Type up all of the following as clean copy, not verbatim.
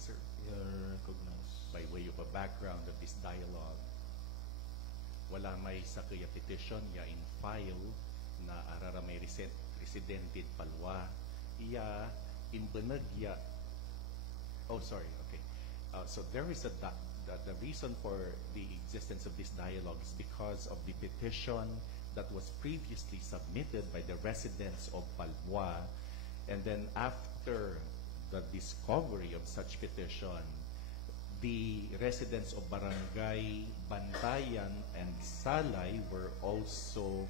Officer. You're recognized. By way of a background of this dialogue, wala may sa kaya petition ya in file na arara may residente Palwa. Iya imbanag ya. Oh, sorry. Okay. So there is the reason for the existence of this dialogue is because of the petition that was previously submitted by the residents of Palwa, and then after the discovery of such petition, the residents of Barangay Bantayan and Salay were also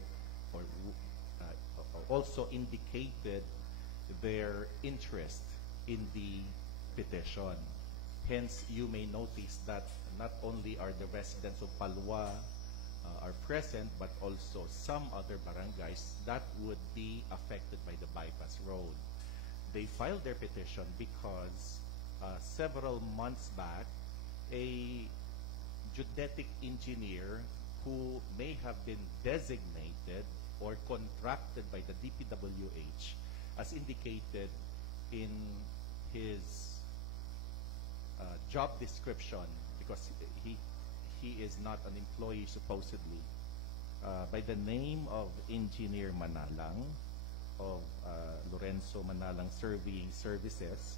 indicated their interest in the petition. Hence, you may notice that not only are the residents of Palwa are present, but also some other barangays that would be affected by the bypass road. They filed their petition because several months back, a geodetic engineer who may have been designated or contracted by the DPWH as indicated in his job description, because he is not an employee supposedly, by the name of Engineer Manalang of Lorenzo Manalang Surveying Services,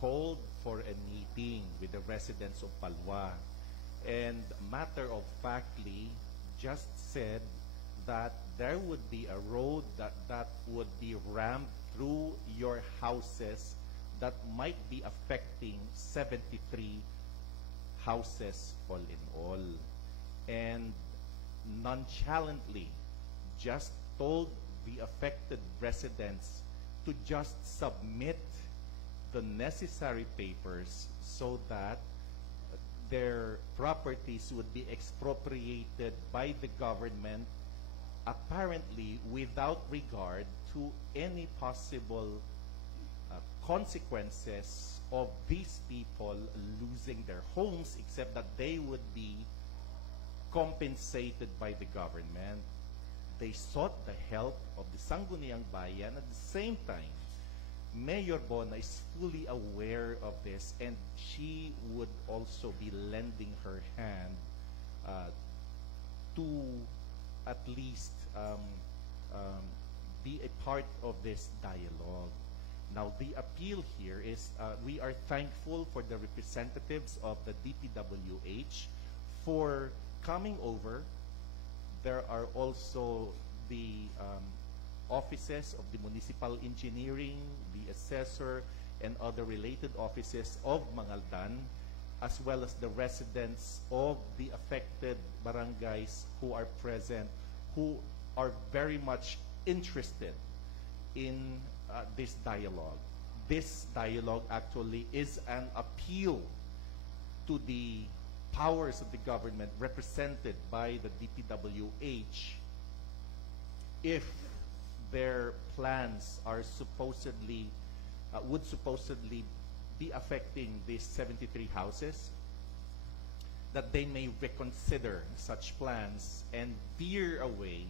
called for a meeting with the residents of Palwa, and matter of factly just said that there would be a road that would be rammed through your houses that might be affecting 73 houses all in all, and nonchalantly just told the affected residents to just submit the necessary papers so that their properties would be expropriated by the government, apparently without regard to any possible consequences of these people losing their homes, except that they would be compensated by the government. They sought the help of the Sangguniang Bayan. At the same time, Mayor Bona is fully aware of this, and she would also be lending her hand to at least be a part of this dialogue. Now, the appeal here is we are thankful for the representatives of the DPWH for coming over. There are also the offices of the municipal engineering, the assessor, and other related offices of Mangaldan, as well as the residents of the affected barangays who are present, who are very much interested in this dialogue. This dialogue actually is an appeal to the powers of the government represented by the DPWH if their plans are supposedly would supposedly be affecting these 73 houses, that they may reconsider such plans and veer away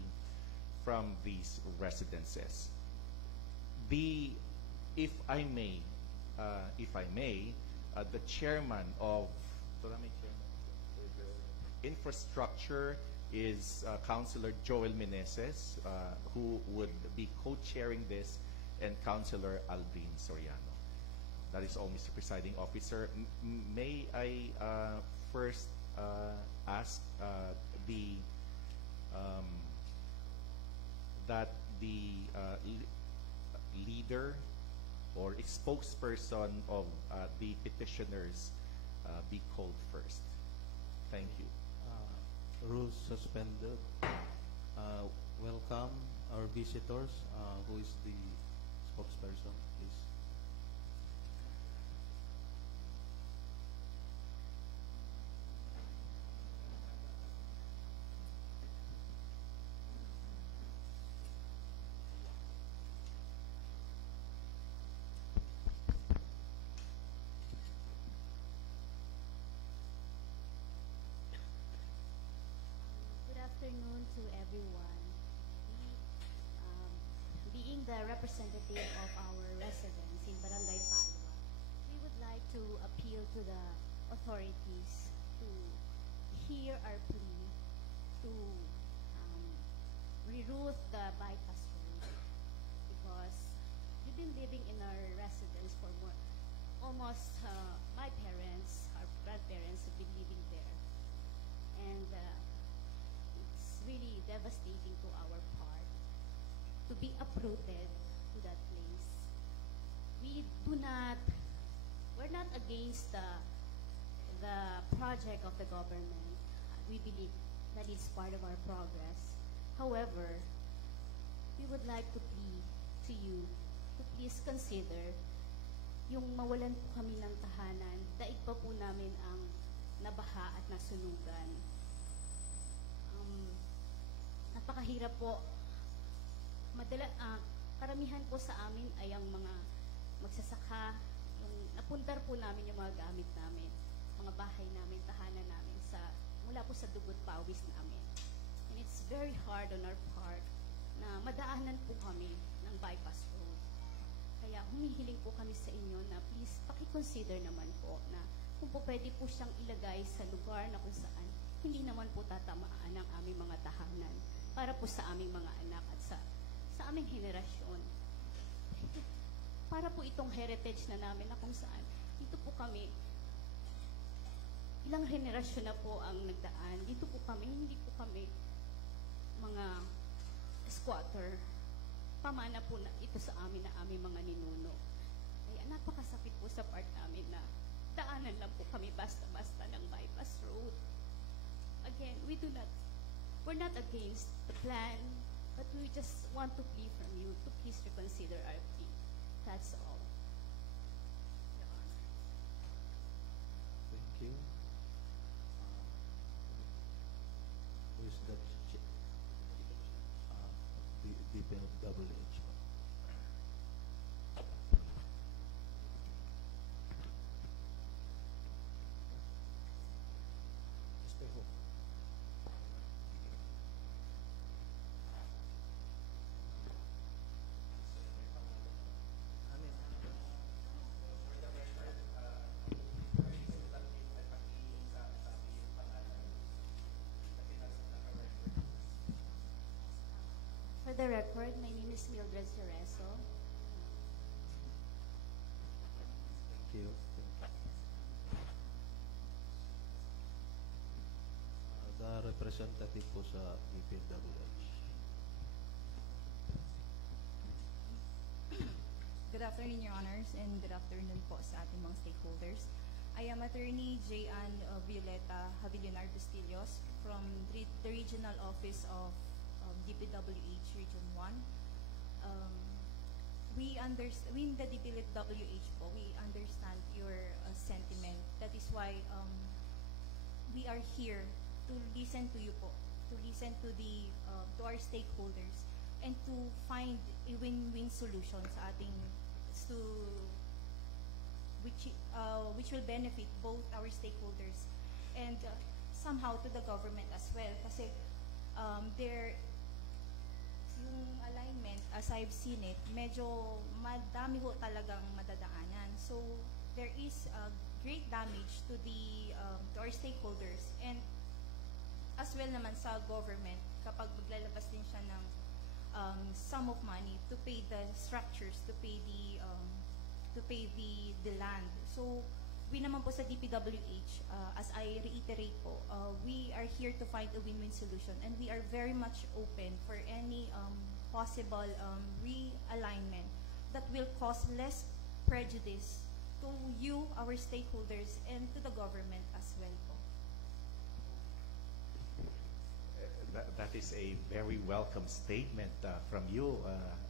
from these residences. If I may, the chairman of infrastructure is Councilor Joel Meneses, who would be co-chairing this, and Councilor Aldrin Soriano. That is all, Mr. Presiding Officer. May I first ask that the leader or spokesperson of the petitioners be called first. Thank you. Rules suspended. Welcome our visitors. Who is the spokesperson, please? Afternoon to everyone. Being the representative of our residents in Barangay Palwa, we would authorities to hear our plea to reroute the bypass road, because we've been living in our residence for almost my parents, our grandparents have been living there, and it's really devastating to our part to be uprooted to that place. We're not against the project of the government. We believe that it's part of our progress. However, we would like to plea to you to please consider yung mawalan po kami ng tahanan, daig pa po namin ang nabaha at nasunugan. Napakahirap po. Karamihan po sa amin ay ang mga magsasaka, yung napuntar po namin yung mga gamit namin, mga bahay namin, tahanan namin mula po sa dugot pawis namin. And it's very hard on our part na madaanan po kami ng bypass road. Kaya humihiling po kami sa inyo na please pakiconsider naman po na kung po pwede po siyang ilagay sa lugar na kung saan hindi naman po tatamaan ang aming mga tahanan para po sa aming mga anak at sa aming henerasyon. Para po itong heritage na namin na kung saan dito po kami, ilang henerasyon na po ang nagdaan. Dito po kami, hindi po kami mga squatter. Pamana po na ito sa amin na aming mga ninuno. Kaya napakasakit po sa part namin na daanan lang po kami basta-basta ng bypass road. Again, we're not against the plan, but we just want to plead from you to please reconsider our plea. That's all. Your Honor. Thank you. Who is that? DPWH. Mr. Ho. For the record, my name is Mildred Cerezo. Thank you. The representative po sa DPWH. Good afternoon, Your Honors, and good afternoon po sa ating mga stakeholders. I am Attorney J.Ann Violeta Javillonar Bustillos from the Regional Office of DPWH Region 1. We in the DPWH po, we understand your sentiment. That is why we are here to listen to you po, to listen to to our stakeholders, and to find a win-win solution sa ating which will benefit both our stakeholders and somehow to the government as well. Kasi yung alignment, as I've seen it, medyo madami ho talagang madadaanan. So there is great damage to to our stakeholders and as well naman sa government kapag maglalabas din siya ng sum of money to pay the structures, to pay the land. So we naman po sa DPWH, as I reiterate po, we are here to find a win-win solution, and we are very much open for any possible realignment that will cause less prejudice to you, our stakeholders, and to the government as well po. That is a very welcome statement from you,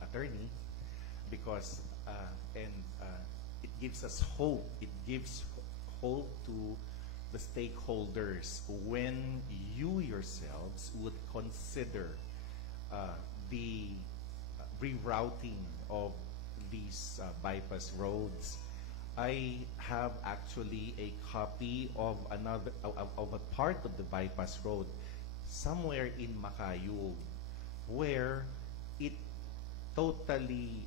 attorney, because it gives us hope. It gives hope to the stakeholders when you yourselves would consider the rerouting of these bypass roads. I have actually a copy of a part of the bypass road somewhere in Macayog, where it totally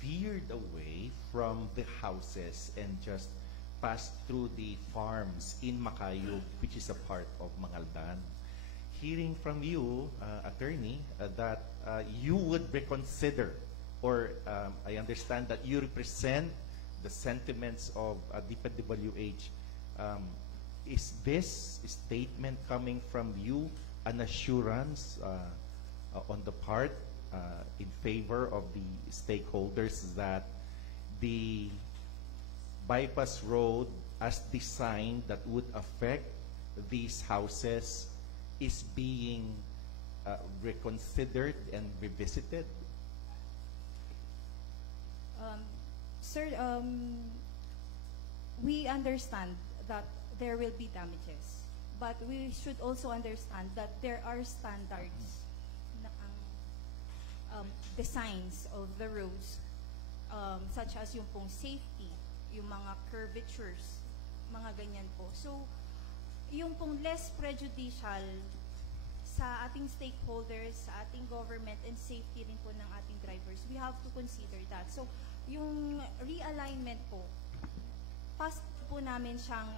veered away from the houses and just passed through the farms in Macayog, which is a part of Mangaldan. Hearing from you, attorney, that you would reconsider, or I understand that you represent the sentiments of DPWH. Is this statement coming from you an assurance on the part in favor of the stakeholders that the bypass road as designed that would affect these houses is being reconsidered and revisited? Sir, we understand that there will be damages, but we should also understand that there are standards na designs of the roads, such as yung pong safety, yung mga curvatures, mga ganyan po. So, yung pong less prejudicial sa ating stakeholders, sa ating government, and safety rin po ng ating drivers, we have to consider that. So, yung realignment po, po namin siyang,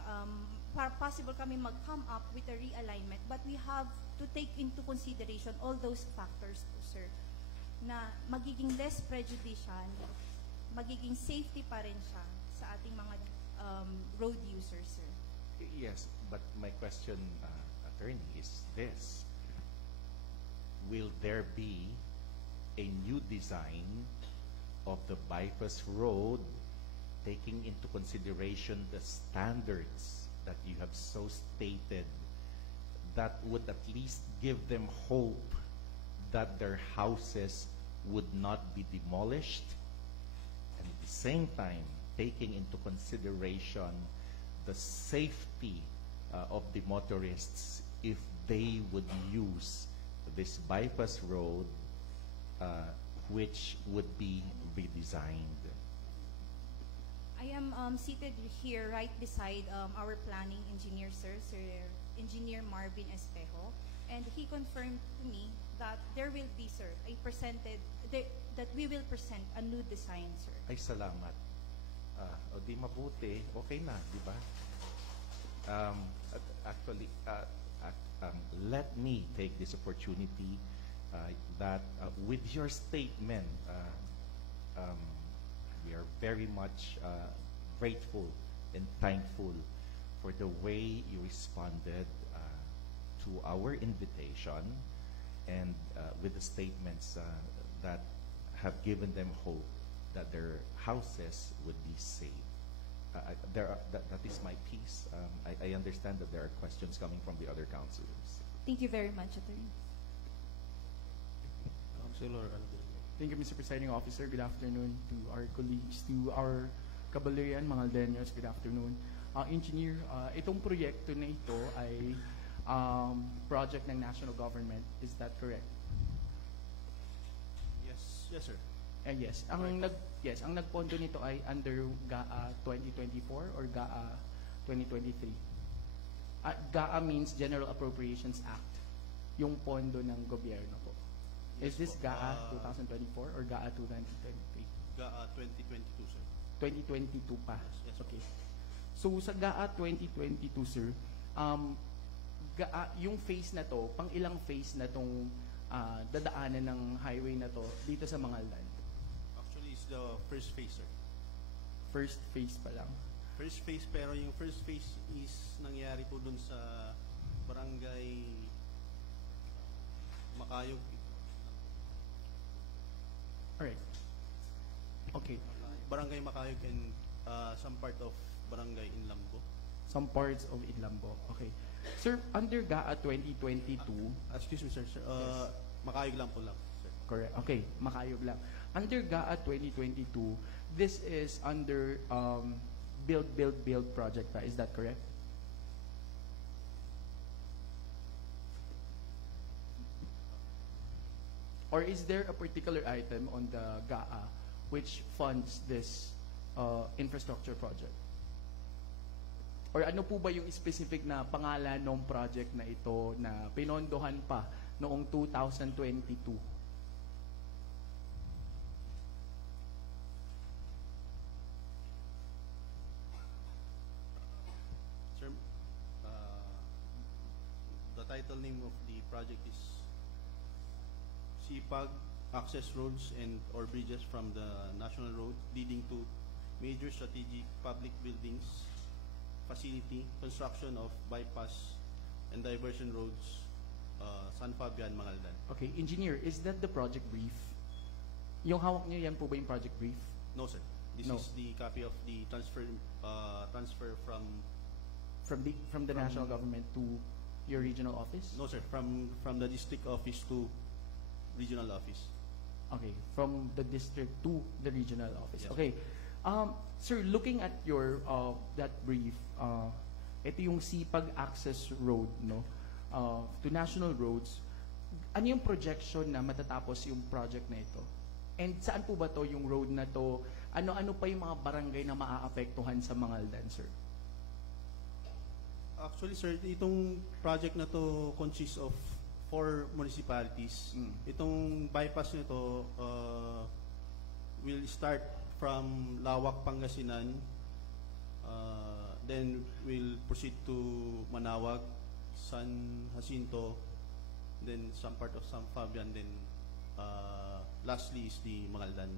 possible kami mag-come up with a realignment, but we have to take into consideration all those factors po, sir, na magiging less prejudicial, magiging safety pa rin siya sa ating mga road users, sir. Yes, but my question, attorney, is this. Will there be a new design of the bypass road taking into consideration the standards that you have so stated that would at least give them hope that their houses would not be demolished, and at the same time taking into consideration the safety of the motorists if they would use this bypass road, which would be redesigned? I am seated here right beside our planning engineer, sir, Engineer Marvin Espejo, and he confirmed to me that there will be, sir, that we will present a new design, sir. Ay, salamat. O di mabuti, okay na, di ba? Actually, let me take this opportunity that with your statement, we are very much grateful and thankful for the way you responded to our invitation and with the statements that have given them hope that their houses would be saved. That is my piece. I understand that there are questions coming from the other councilors. Thank you very much, Attorney. Councilor Alvin. Thank you, Mr. Presiding Officer. Good afternoon to our colleagues, to our kababayan, mga Aldeños. Good afternoon. Engineer, itong proyekto na ito ay project ng national government. Is that correct? Yes, sir. Yes. Ang nagpondo nito ay under GAA 2024 or GAA 2023. GAA means General Appropriations Act. Yung pondo ng gobyerno po. Is this GAA 2024 or GAA 2023? GAA 2022, sir. 2022 pa. Yes, Okay. So sa GAA 2022, sir, yung phase na to, pang ilang phase na tong dadaanan ng highway na to dito sa Mangaldan? Actually, it's the first phase, sir. First phase pa lang. First phase, pero yung first phase is nangyari po dun sa barangay Macayog. Alright. Okay. Barangay Macayog and some part of Barangay Inlambo. Some parts of Idlambo. Okay. Sir, under GAA 2022, Excuse me, sir. Yes. Macayog lang po lang, sir. correct. Okay, makayog lang. Under GAA 2022, this is under build project pa. Is that correct? Or is there a particular item on the GAA which funds this infrastructure project? Or ano po ba yung specific na pangalan ng project na ito na pinondohan pa noong 2022? title name of the project is CPAG Access Roads and or Bridges from the National Road leading to major strategic public buildings, facility, construction of bypass and diversion roads, San Fabian, Mangaldan. Okay, engineer, is that the project brief? Yung hawak niyo, yan po ba yung project brief? No, sir. This No. is the copy of the transfer from From the national government to your regional office? no, sir, from the district office to regional office. Okay, from the district to the regional office. Yes. Okay. Sir, looking at your that brief, ito yung Sipag Access Road, no? To national roads. Ano yung projection na matatapos yung project na ito? And saan po ba to yung road na to? Ano-ano pa yung mga barangay na maaapektuhan sa Mangaldan, sir? Actually, sir, itong project na to consists of 4 municipalities. Mm. Itong bypass nito will start from Lawak, Pangasinan, then will proceed to Manawag, San Jacinto, then some part of San Fabian, then lastly is the Mangaldan.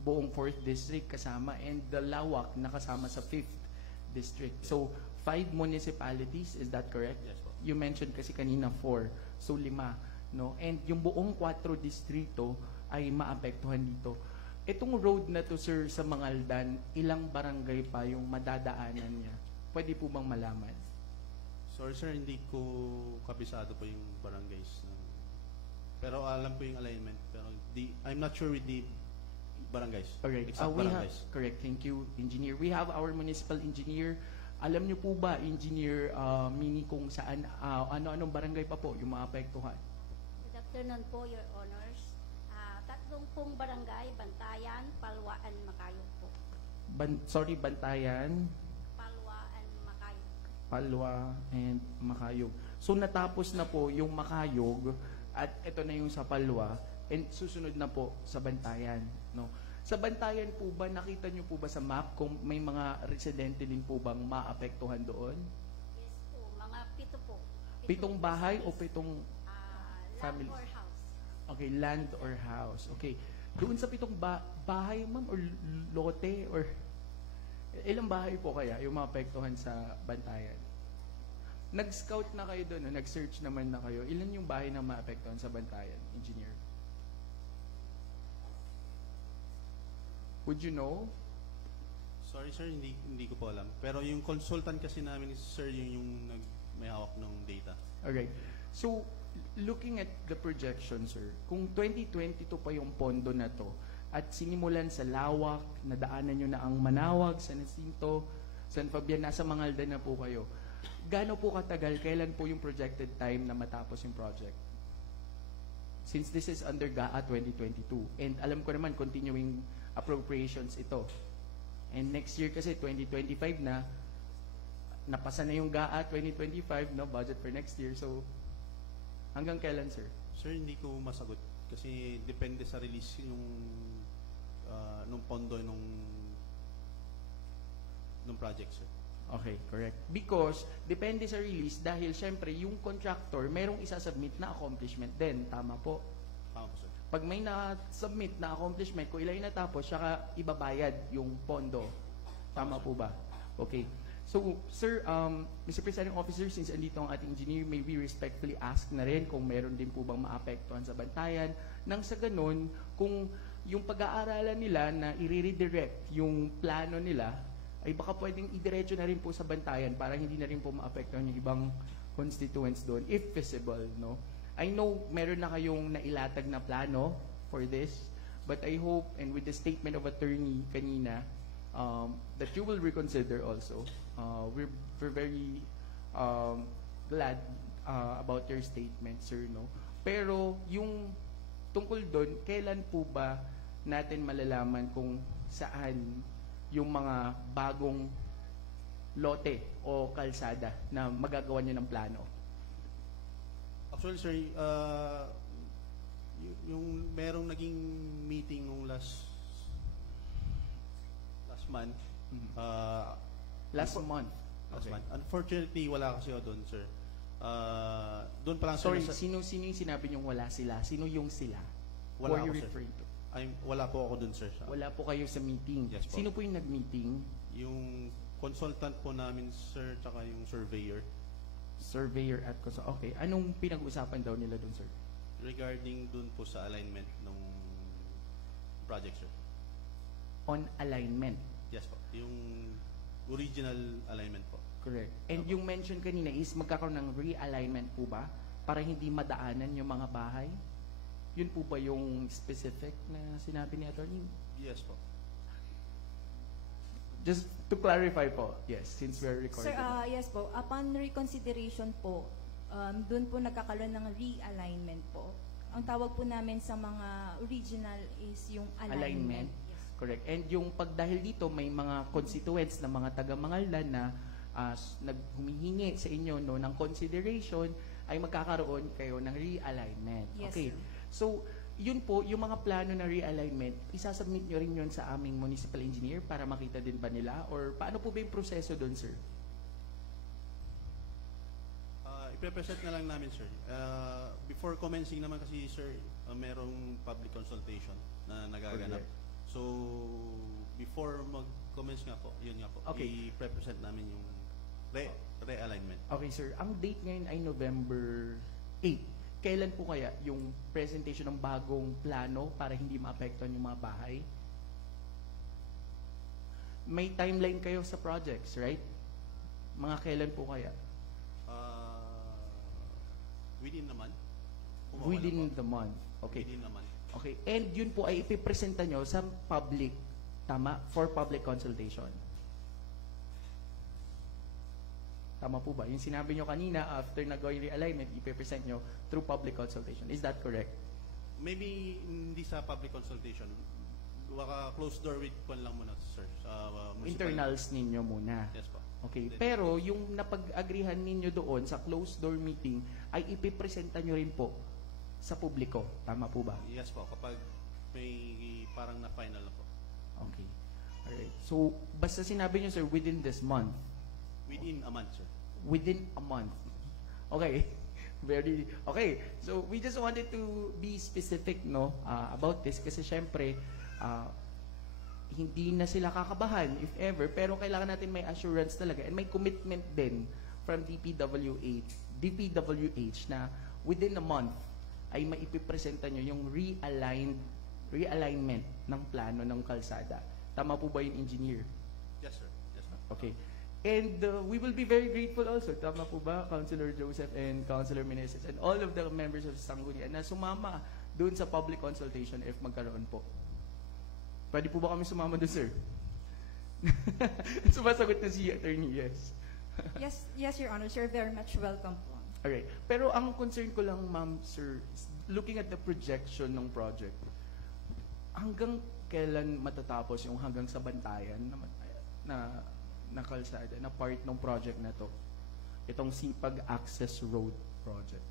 Buong 4th district kasama and the Lawak nakasama sa 5th district. So, 5 municipalities, is that correct? Yes po. You mentioned kasi kanina 4, so 5, no? And yung buong 4 distrito ay maapektuhan dito. Itong road na to, sir, sa Mangaldan, ilang barangay pa yung madadaanan niya? Pwede po bang malaman? Sorry, sir, hindi ko kabisado po yung barangays. Pero alam ko yung alignment. Pero I'm not sure with the barangays. Correct. Exact We have, barangays. correct. Thank you, engineer. We have our municipal engineer. Alam niyo po ba, engineer Mini, kung saan, ano-anong barangay pa po yung maapektuhan? Good afternoon po, Your Honors. Tatlong pong barangay, Bantayan, Palwaan, Macayog po. Bantayan, Palwaan, Macayog. Palwa, and Macayog. So natapos na po yung Macayog at ito na yung sa Palwa and susunod na po sa Bantayan, no? Sa Bantayan po ba, nakita niyo po ba sa map kung may mga residente din po bang maapektuhan doon? Yes po, mga 7 po. 7 bahay o 7 Land families? or house. Okay, land or house. Okay. Doon sa 7 bahay, ma'am, or lote, or ilang bahay po kaya yung maapektuhan sa Bantayan? Nag-scout na kayo doon, no? Nag-search naman na kayo. Ilan yung bahay na maapektuhan sa Bantayan, engineer? Would you know? Sorry, sir, hindi ko po alam. Pero yung consultant kasi namin is, sir, yung may hawak ng data. Alright. So, looking at the projection, sir, kung 2022 pa yung pondo na to, at sinimulan sa Lawak, nadaanan nyo na ang Manawag, San Jacinto, San Fabian, nasa Mangaldan na po kayo. Gaano po katagal, kailan po yung projected time na matapos yung project? Since this is under GAA 2022, and alam ko naman, continuing appropriations ito. And next year kasi, 2025 na, napasa na yung GAA 2025, no, budget for next year. So, hanggang kailan, sir? Sir, hindi ko masagot kasi depende sa release nung pondo nung project, sir. Okay, correct. Because, depende sa release dahil syempre, yung contractor, merong isasubmit na accomplishment din. Tama po. Tama po, sir. Pag may na-submit na accomplishment, kung ilan yung natapos, saka ibabayad yung pondo. Tama po ba? Okay. So, sir, Mr. Presiding Officer, since andito ang ating engineer, may we respectfully ask na rin kung meron din po bang maapektuhan sa Bantayan. Nang sa ganun, kung yung pag-aaralan nila na i-redirect yung plano nila, ay baka pwedeng idiretso na rin po sa Bantayan para hindi na rin po maapektuhan yung ibang constituents doon, if feasible, no? I know meron na kayong nailatag na plano for this, but I hope, and with the statement of attorney kanina, that you will reconsider also. We're very glad about your statement, sir, no? Pero yung tungkol doon, kailan po ba natin malalaman kung saan yung mga bagong lote o kalsada na magagawa nyo ng plano? Actually, sir, yung merong naging meeting nung last month. Last month. Last Okay. month. Unfortunately, wala kasi ako doon, sir. Doon pa lang sir, Sorry, nasa- sino yung sinabi niyong wala sila? Sino yung sila? Who Wala are you ako, sir. referring to? wala po ako doon sir. Wala po kayo sa meeting. Yes po. Sino po yung nag-meeting? Yung consultant po namin sir, tsaka yung surveyor Surveyor at okay. Anong pinag-usapan daw nila doon, sir? regarding doon po sa alignment ng project sir. On alignment. Yes po. Yung original alignment po. Correct. And yung mention kanina is magkakaroon ng realignment po ba? Para hindi madaanan yung mga bahay? Yun po ba yung specific na sinabi ni attorney? Yes po. Just to clarify po, yes, since we're recording. Sir, yes po. Upon reconsideration po, doon po nagkakaroon ng realignment po. Ang tawag po namin sa mga original is yung alignment. Yes. Correct. And yung pag dahil dito may mga constituents na mga taga-Mangaldan na naghumihingi sa inyo no ng consideration ay magkakaroon kayo ng realignment. Yes, Okay. sir. So, yun po, yung mga plano na realignment, isasubmit nyo rin yun sa aming municipal engineer para makita din ba nila? Or paano po ba yung proseso doon, sir? Iprepresent na lang namin sir. Before commencing naman kasi sir, merong public consultation na nagaganap. Correct. So, before mag-commence nga po, yun nga po, Okay. i-represent namin yung realignment. Okay, sir. Ang date ngayon ay November 8. Kailan po kaya yung presentation ng bagong plano para hindi maapektuhan yung mga bahay? May timeline kayo sa projects, right? Mga kailan po kaya? Within naman. Within the month. Okay. Within naman. Okay. And yun po ay ipipresenta nyo sa public, tama? For public consultation. Tama po ba? Yung sinabi nyo kanina, after nag-going realignment, ipipresent nyo through public consultation. Is that correct? Maybe hindi sa public consultation. Baka closed door with kwan lang muna, sir. Sa municipal. Internals ninyo muna. Yes po. Okay. Pero yung napag-agrihan ninyo doon sa closed door meeting ay ipipresenta nyo rin po sa publiko. Tama po ba? Yes po. Kapag may parang na final na po. Okay. Alright. So, basta sinabi nyo, sir, within this month. Within a month, sir. Within a month. Okay. Very, okay. So, we just wanted to be specific, no, about this kasi syempre, hindi na sila kakabahan, if ever, pero kailangan natin may assurance talaga and may commitment din from DPWH na within a month ay maipipresenta nyo yung realignment ng plano ng kalsada. Tama po ba yung engineer? Yes, sir. Yes, sir. Okay. And we will be very grateful also, tama po ba, Councilor Joseph and Councilor Meneses and all of the members of Sanggunian na sumama doon sa public consultation if magkaroon po. Pwede po ba kami sumama doon, sir? Sumasagot na si attorney, yes. Yes, Your Honor. You're very much welcome po. Alright. Pero ang concern ko lang, ma'am, sir, looking at the projection ng project, hanggang kailan matatapos yung hanggang sa Bantayan na kalsada, na part ng project na to? Itong Sipag Access Road project.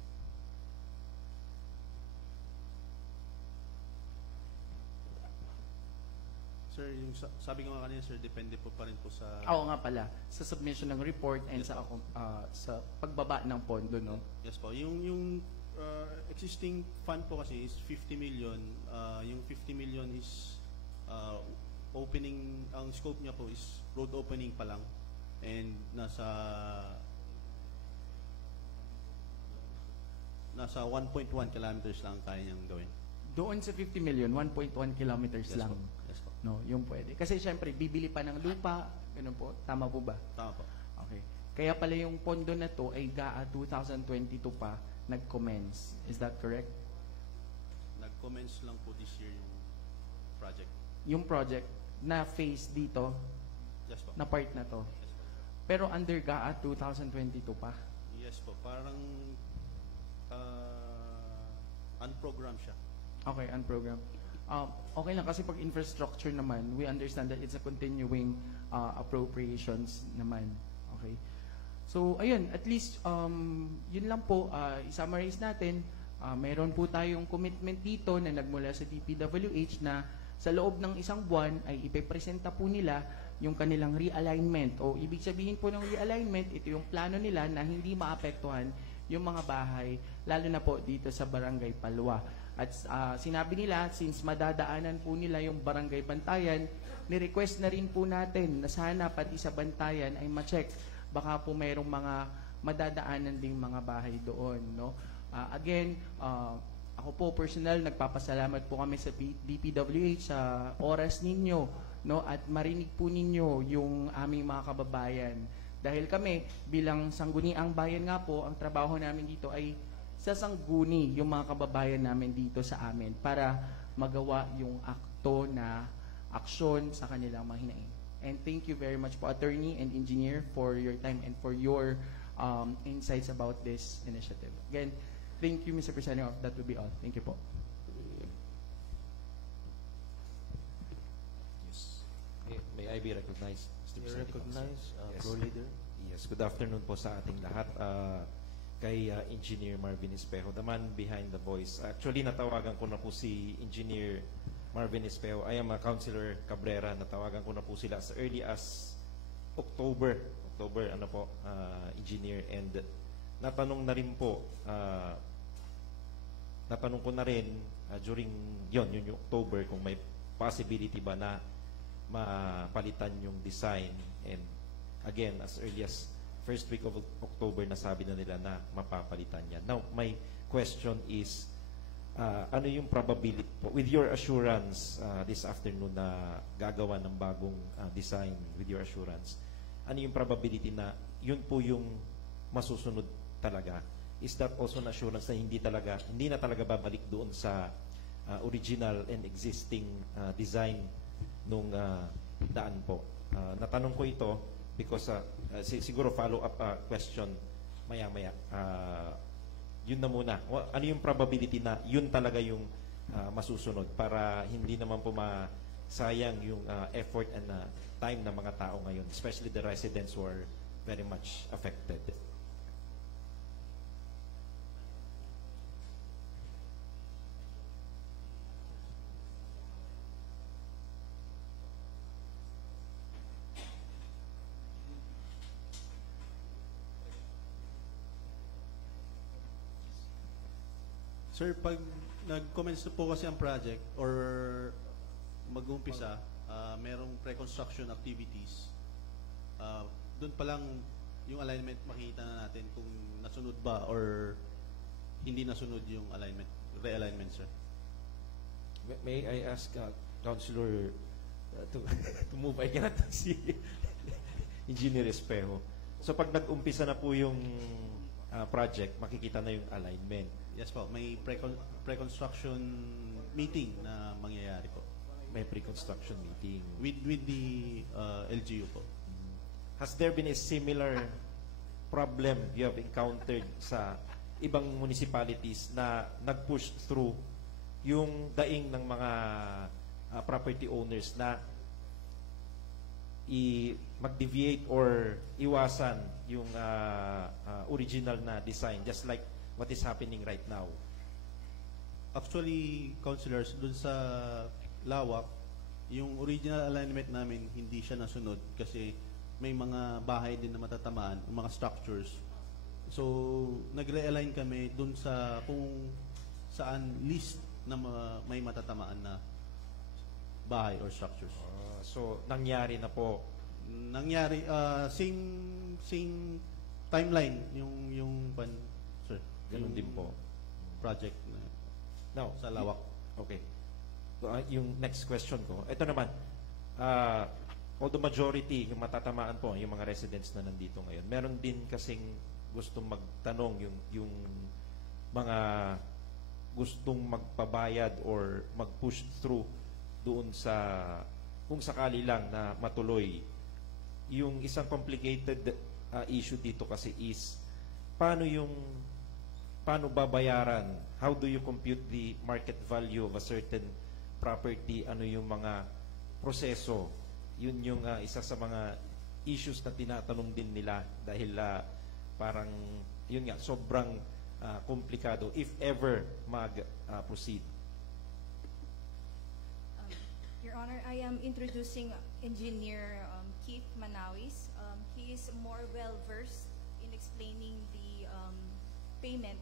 Sir, yung sabi ko nga kanina, sir, depende po pa rin po sa... Oo nga pala, sa submission ng report and sa pagbaba ng pondo, no? Yes po. Yung existing fund po kasi is 50 million. Yung 50 million is opening, ang scope niya po is road opening pa lang. And nasa 1.1 kilometers lang kaya niyang gawin. Doon sa 50 million, 1.1 kilometers Yes lang. po. Yes po. No, yung pwede. Kasi syempre, bibili pa ng lupa, ganun po. Tama po ba? Tama po. Okay. Kaya pala yung pondo na to ay GAA 2022 pa nag-commence. Is that correct? Nag-commence lang po this year yung project. Yung project na phase dito, Yes po. na part na to. Yes po. Pero under GAA 2022 pa. Yes po. Parang unprogrammed siya. Okay, unprogram. Okay lang kasi pag infrastructure naman, we understand that it's a continuing appropriations naman. Okay. So, ayun, at least, yun lang po, i-summarize natin, mayroon po tayong commitment dito na nagmula sa DPWH na sa loob ng isang buwan ay ipepresenta po nila yung kanilang realignment. O ibig sabihin po ng realignment, ito yung plano nila na hindi maapektuhan yung mga bahay, lalo na po dito sa Barangay Palwa. At sinabi nila, since madadaanan po nila yung Barangay Bantayan, ni-request na rin po natin na sana pati sa Bantayan ay ma-check. Baka po mayroong mga madadaanan ding mga bahay doon. No? Again, ako po personal, nagpapasalamat po kami sa DPWH sa oras ninyo, no? At marinig po ninyo yung aming mga kababayan. Dahil kami, bilang sangguniang bayan nga po, ang trabaho namin dito ay sasangguni yung mga kababayan namin dito sa amin para magawa yung akto na aksyon sa kanilang mga hinaing. And thank you very much po, attorney and engineer, for your time and for your insights about this initiative. Again, thank you, Mr. President. That will be all. Thank you po. Yes. May I be recognized, Mr. You Presiding recognize, Officer? Yes. Floor Leader. Yes, good afternoon po sa ating lahat. Kay Engineer Marvin Espejo, the man behind the voice. Actually, natawagan ko na po si Engineer Marvin Espejo. I am a Councilor Cabrera. Natawagan ko na po sila as early as October, Engineer. And natanong na rin po, natanong ko na rin during yung October kung may possibility ba na mapalitan yung design. And again, as early as first week of October, nasabi na nila na mapapalitan yan. Now, my question is, ano yung probability po, with your assurance this afternoon na gagawa ng bagong design, with your assurance, ano yung probability na yun po yung masusunod talaga? Is that also an assurance na hindi na talaga babalik doon sa original and existing design nung daan po? Natanong ko ito because siguro follow-up question maya-maya. Yun na muna. Ano yung probability na yun talaga yung masusunod para hindi naman po masayang yung effort and time ng mga tao ngayon, especially the residents who are very much affected? Sir, pag nag-commence na po kasi ang project or mag-umpisa, merong pre-construction activities, doon pa lang yung alignment makikita na natin kung nasunod ba or hindi nasunod yung alignment, realignment, sir. May I ask Councilor to move? I cannot see Engineer Espejo. So pag nag-umpisa na po yung project, makikita na yung alignment. Yes po, may pre-construction meeting na mangyayari po. May pre-construction meeting. With the LGU po. Has there been a similar problem you have encountered sa ibang municipalities na nag-push through yung daing ng mga property owners na mag-deviate or iwasan yung original na design, just like what is happening right now? Actually, councilors, dun sa Lawak, yung original alignment namin hindi siya nasunod kasi may mga bahay din na matatamaan, mga structures. So, nag-realign kami dun sa kung saan list na may matatamaan na bahay or structures. So, nangyari na po. Nangyari, same timeline yung sir. Ganun yung din po. Project na Now, sa Lawak. Okay. So, yung next question ko, ito naman, although majority, yung matatamaan po, yung mga residents na nandito ngayon, meron din kasing gustong magtanong yung mga gustong magpabayad or mag-push through doon sa, kung sakali lang na matuloy. Yung isang complicated issue dito kasi is, paano babayaran? How do you compute the market value of a certain property? Ano yung mga proseso? Yun yung isa sa mga issues na tinatanong din nila dahil parang, yun nga, sobrang komplikado if ever mag-proceed. Your Honor, I am introducing Engineer Keith Manawis. He is more well-versed in explaining the payment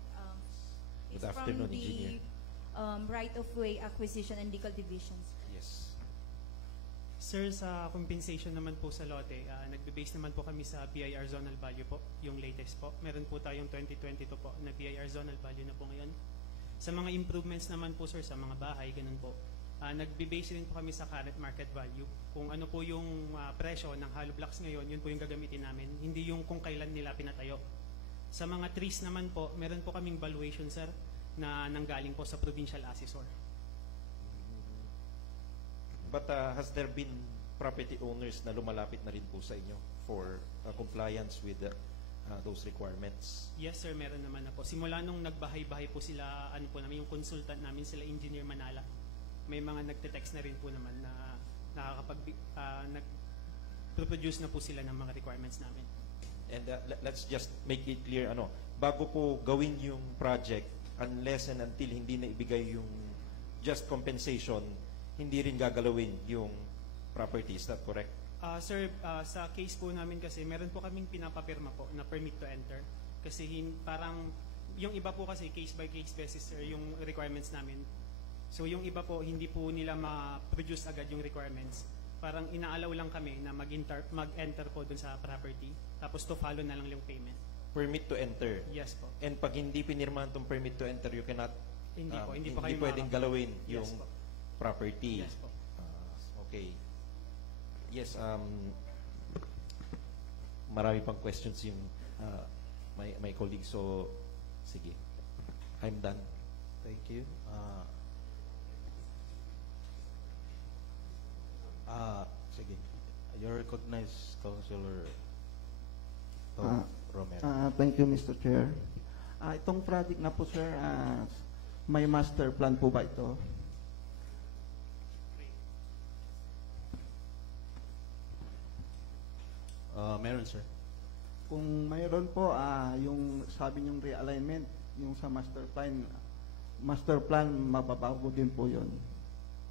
is Good from afternoon, the Engineer. right-of-way acquisition and legal divisions. Yes. Sir, sa compensation naman po sa lote, nagbe-base naman po kami sa BIR zonal value po, yung latest po. Meron po tayong 2022 po na BIR zonal value na po ngayon. Sa mga improvements naman po, sir, sa mga bahay, ganun po. Nagbe-base rin po kami sa current market value. Kung ano po yung presyo ng hollow blocks ngayon, yun po yung gagamitin namin. Hindi yung kung kailan nila pinatayo. Sa mga trees naman po, meron po kaming valuation, sir, na nanggaling po sa provincial assessor. But has there been property owners na lumalapit na rin po sa inyo for compliance with those requirements? Yes, sir, meron naman na po. Simula nung nagbahay-bahay po sila, ano po namin, yung consultant namin, sila Engineer Manala, may mga nagte-text na rin po naman na nag-produce na po sila ng mga requirements namin. And let's just make it clear, bago po gawin yung project, unless and until hindi na ibigay yung just compensation, hindi rin gagalawin yung property. Is that correct? Sir, sa case po namin kasi, meron po kaming pinapapirma po na permit to enter. Kasi parang, yung iba po kasi case by case basis, sir, yung requirements namin. So yung iba po, hindi po nila ma-produce agad yung requirements. Parang inaalaw lang kami na mag-enter po dun sa property. Tapos to follow na lang yung payment. Permit to enter. Yes po. And pag hindi pinirmahan tong permit to enter, you cannot, Hindi po kayo pwedeng galawin yung Yes po. property. Yes po. Okay. Yes, marami pang questions yung my colleague. So, sige. I'm done. Thank you. Sige. You're recognized, Councilor Tom Romero. Thank you, Mr. Chair. Itong project na po, sir, may master plan po ba ito? Meron, sir. Kung mayroon po, yung sabi niyong realignment, yung sa master plan, mababago din po yun.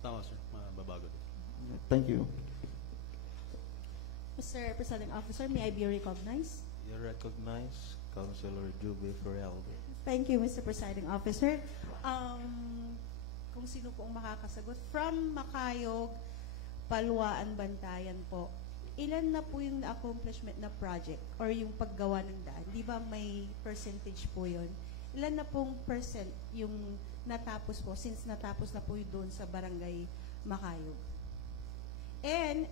Tama, sir. Mababago. Thank you. Mr. Presiding Officer, may I be recognized? You're recognized, Councilor Jube Ferralde. Thank you, Mr. Presiding Officer. Kung sino po ang makakasagot. From Makayog, Palwaan, Bantayan po, ilan na po yung na-accomplishment na project or yung paggawa ng daan? Di ba may percentage po yun? Ilan na pong percent yung natapos po since natapos na po yun doon sa barangay Makayog? And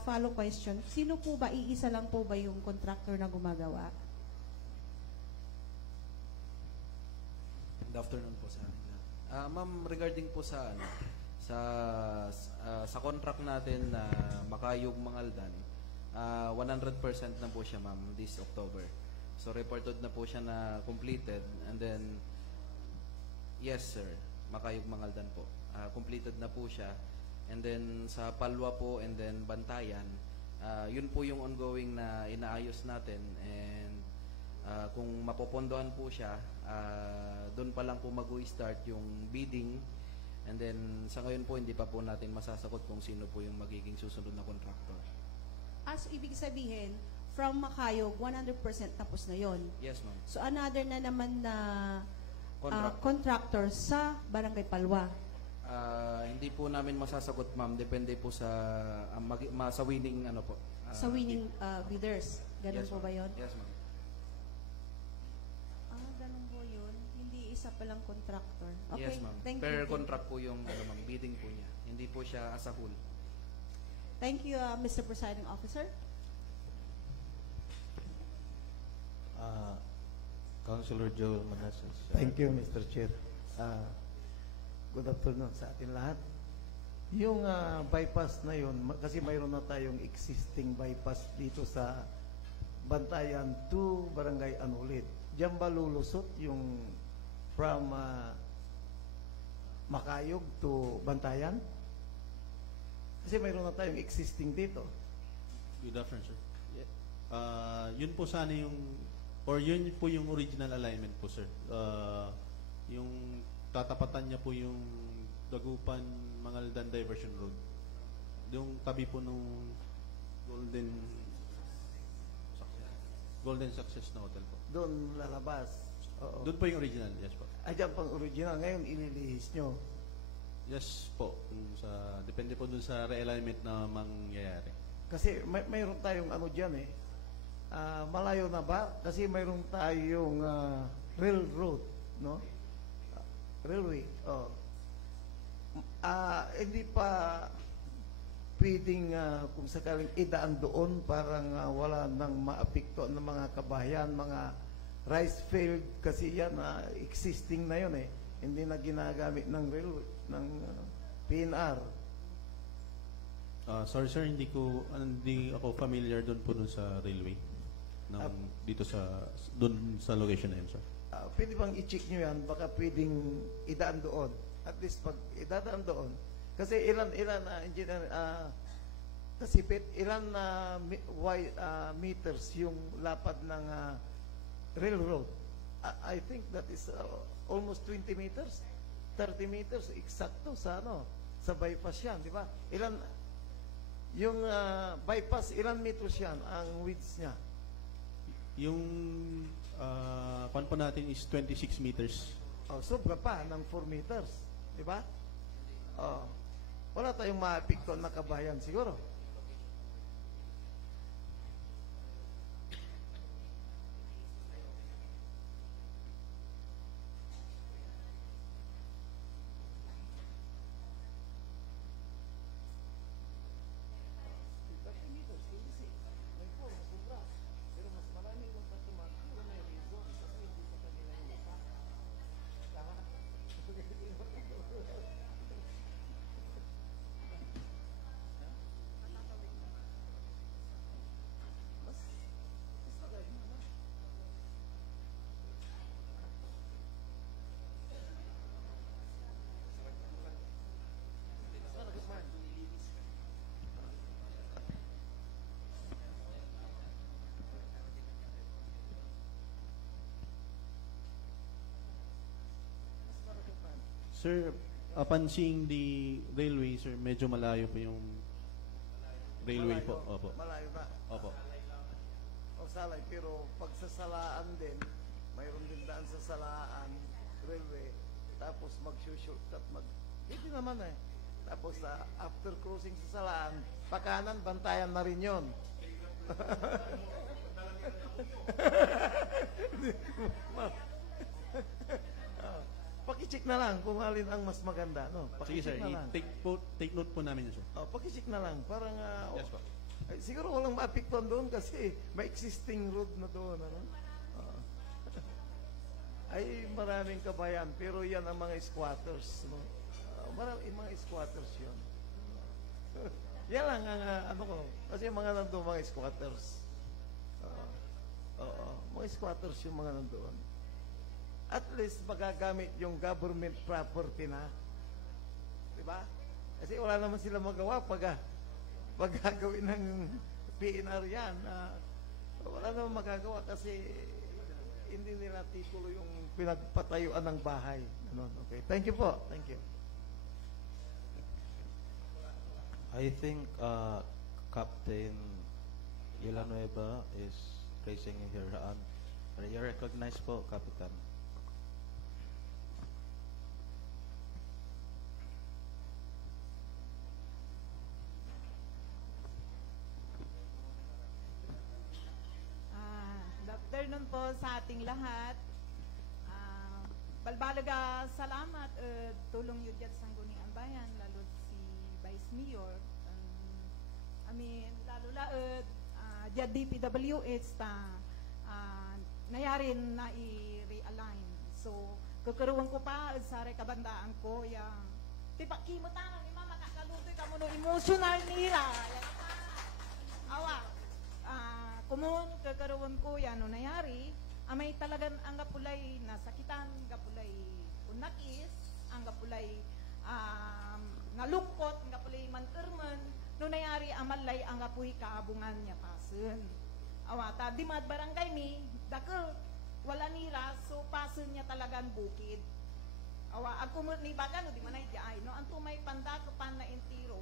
follow question, sino po ba, iisa lang po ba yung contractor na gumagawa? Good afternoon po sa atin. Ma'am, regarding po sa sa contract natin na Makayog Mangaldan, 100% na po siya, ma'am, this October. So reported na po siya na completed, and then yes sir, Makayog Mangaldan po. Completed na po siya. And then sa Palwa po and then Bantayan, yun po yung ongoing na inaayos natin, and kung mapopondohan po siya, doon pa lang po mag-start yung bidding, and then sa ngayon po hindi pa po natin masasagot kung sino po yung magiging susunod na contractor. As ibig sabihin, from Makayog, 100% tapos na yon. Yes, ma'am. So another na naman na contractor sa Barangay Palwa. Hindi po namin masasagot, ma'am. Depende po sa sa winning ano po. Sa winning bidders. Ganun yes, po ba yun? Yes, ma'am. Ganun po yun. Hindi isa palang contractor. Okay, Yes, ma'am. thank Per you. contract po yung ma'am, bidding po niya. Hindi po siya as a whole. Thank you, Mr. Presiding Officer. Councilor Joel Manassas. Thank you, Mr. Chair. Good afternoon sa atin lahat. Yung bypass na yun, kasi mayroon na tayong existing bypass dito sa Bantayan to Barangay Anulit. Diyan ba lulusot yung from Makayog to Bantayan? Kasi mayroon na tayong existing dito. Good afternoon, sir. Yun po sana yung, or yun po yung original alignment po, sir. Yung tatapatan niya po yung Dagupan Mangaldan Diversion Road. Yung tabi po nung Golden Success na hotel po. Doon lalabas. Oo. Doon po yung original, yes po. Diyan pang original. Ngayon, ililihis nyo. Yes po. Depende po dun sa realignment na mangyayari. Kasi mayroon tayong ano dyan eh. Malayo na ba? Kasi mayroon tayong railroad, no? Railway. Oh. Hindi pa pwedeng kung sakaling idaan doon parang wala nang maapekto ng mga kabahayan, mga rice field kasi yan existing na yun eh. Hindi na ginagamit ng railway, ng PNR. Sorry sir, hindi ako familiar doon po sa railway. Dito doon sa location na yun, sir. Pwede bang i-check nyo yan? Baka pwedeng idaan doon. At least pag idadaan doon. Kasi ilan engineer, kasipit, ilan meters yung lapad ng railroad. I think that is almost 20 meters, 30 meters, eksakto sa sa bypass yan, di ba? Yung bypass, ilan meters yan ang width niya? Yung kwan po natin is 26 meters. Sobra pa ng 4 meters, di ba? Wala tayong maapekto na kabayan siguro. Sir, upon seeing the railway, sir, medyo malayo po yung railway po. Opo. Malayo na. Opo. Salay, pero pag sa Salaan din, mayroon din daan sa Salaan, railway, tapos mag-shortcut, hindi naman eh. Tapos after crossing sa Salaan, pakanan, bantayan na rin yun. Pakicheck na lang kung alin ang mas maganda, no? Sige sir, take note po namin yun, sir. Pakicheck na lang, parang yes po. Siguro walang maapektuhan doon kasi may existing road na doon, ano? Ay maraming kabayan, pero yan ang mga squatters, no? Maraming mga squatters yun. Yan lang ang ano ko, kasi mga nandoon mga squatters. Mga squatters yung mga nandoon. At least magagamit yung government property na. Diba? Kasi wala naman sila magawa pag gagawin ng PNR yan. Wala naman magagawa kasi hindi nila titulo yung pinagpatayuan ng bahay. Ganun. Okay. Thank you po. Thank you. I think Captain Villanueva is raising her hand. You recognize po, Captain. Good afternoon po sa ating lahat. Balbalaga salamat tulong yun dyan sa Sangguniang Bayan, lalo si Vice Mayor. Lalo laot dyan DPWH nayarin na i-realign. So, kakaruan ko pa sa rekabandaan ko yung tipak kimutangan ni mama kakalutoy ka mo no emotional nila. Awa. Kumun kakaroon ko yan no nayari, may talagang ang gapulay nasakitan, gapulay unakis, ang gapulay nalungkot, ang gapulay manterman, no nayari amalay ang gapuy kaabungan niya pasun. Awata, di mad barangay mi, dakil wala nira, so pasun niya talagang bukid. Awa, ang kumut ni baga no, di manay di ay, no, ang tumay panda kapan na intiro,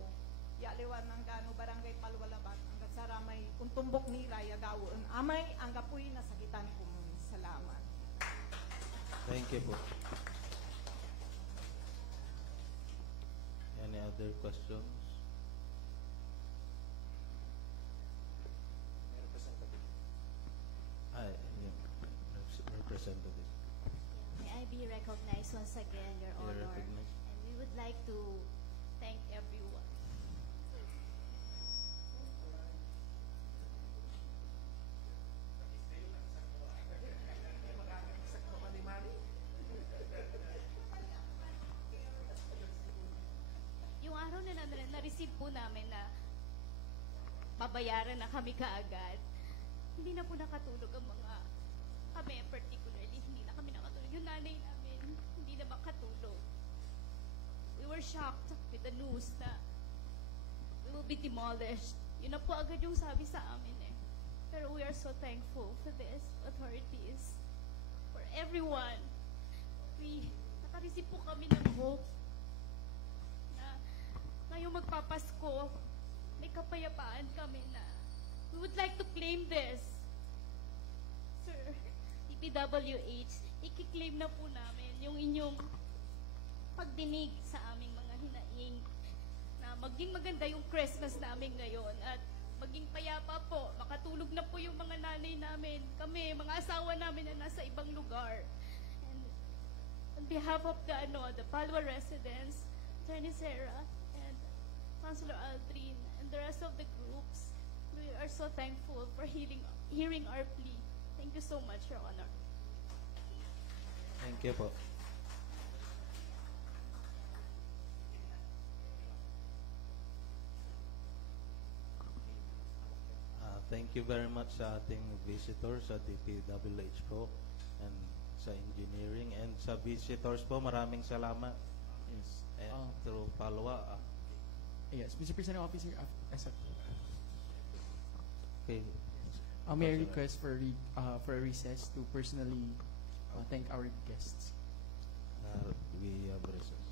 yaliwan ng gano barangay Palwalabat, saramay untumbok nila yagawon amay ang gapuy na sakitan ko salamat. Thank you po. Any other questions? Representative. May I be recognized once again, Your You're Honor? recognized. And we would like to thank everyone. Yung araw na na-receive po namin na babayaran na kami kaagad, hindi na po nakatulog ang mga kami, particularly, hindi na kami nakatulog. Yung nanay namin, hindi na makatulog. We were shocked with the news na we will be demolished. Yun na po agad yung sabi sa amin eh. Pero we are so thankful for this authorities, for everyone. Nakareceive po kami ng hope na ngayong magpapasko, may kapayapaan kami na we would like to claim this. Sir, DPWH, ikiklaim na po namin yung inyong pagdinig sa aming mga hinaing na maging maganda yung Christmas namin ngayon at maging payapa po, makatulog na po yung mga nanay namin, kami, mga asawa namin na nasa ibang lugar. And on behalf of the Palwa residents, Attorney Sarah, and Councilor Aldrin, and the rest of the groups, we are so thankful for hearing our plea. Thank you so much, Your Honor. Thank you po. Thank you very much sa ating visitors sa DPWH po and sa engineering and sa visitors po, maraming salamat. Yes. And through Palwa. Yes, Mr. Presiding Officer, Okay. may I request for a recess to personally thank our guests. We have recess.